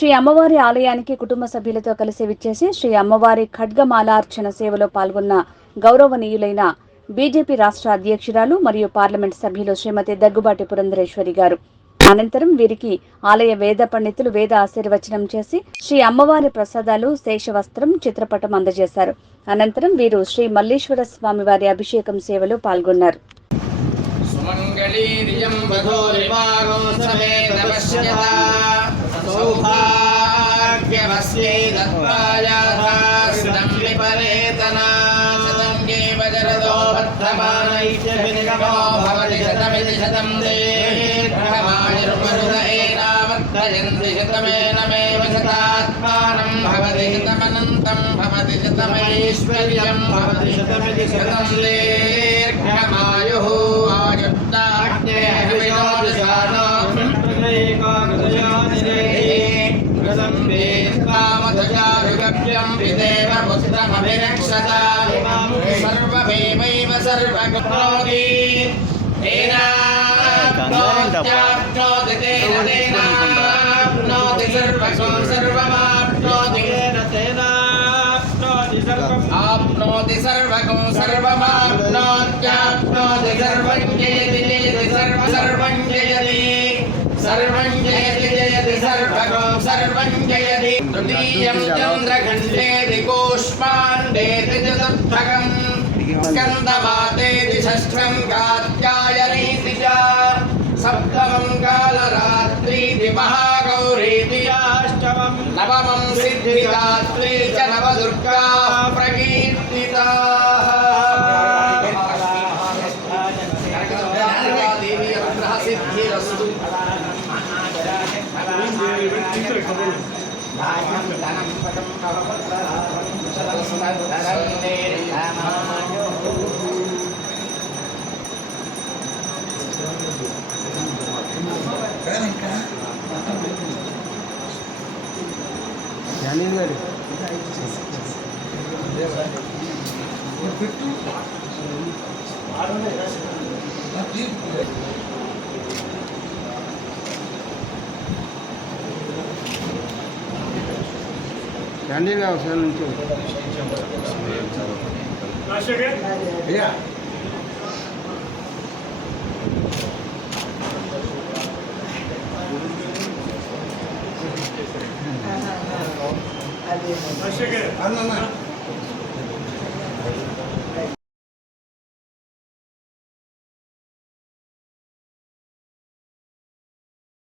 శ్రీ అమ్మవారి ఆలయానికి కుటుంబ సభ్యులతో కలిసి విచ్చేసి శ్రీ అమ్మవారి ఖడ్గమాలార్చన సేవలో పాల్గొన్న గౌరవనీయులైన బీజేపీ రాష్ట్ర అధ్యక్షురాలు మరియు పార్లమెంట్ సభ్యులు శ్రీమతి దగ్గుబాటి పురంధరేశ్వరి గారు. అనంతరం వీరికి ఆలయ వేద పండితులు వేద ఆశీర్వచనం చేసి శ్రీ అమ్మవారి ప్రసాదాలు, శేషవస్త్రం, చిత్రపటం అందజేశారు. అనంతరం వీరు శ్రీ మల్లేశ్వర స్వామి వారి అభిషేకం సేవలో పాల్గొన్నారు. आप्नोति सर्वगं सर्वमाप्नोत्याप्नोति सर्वं जयति जयति सर्वं जयति सर्वं जयति जयति सर्वगं सर्वं जयति तृतीयं चन्द्रखण्डेति कूष्माण्डेति चतुर्थकं स्कन्दमातेति षष्ठं कात्यायनीति च सप्तमं कालरात्रीति महागौरीति अष्टमं नवमं सिद्धिदात्री च नवदुर्गा प्रकीर्तिताः। देवी अनुग्रह सिद्धिरस्तु। క్యాండీ వ్యవసాయం నుంచి అన్న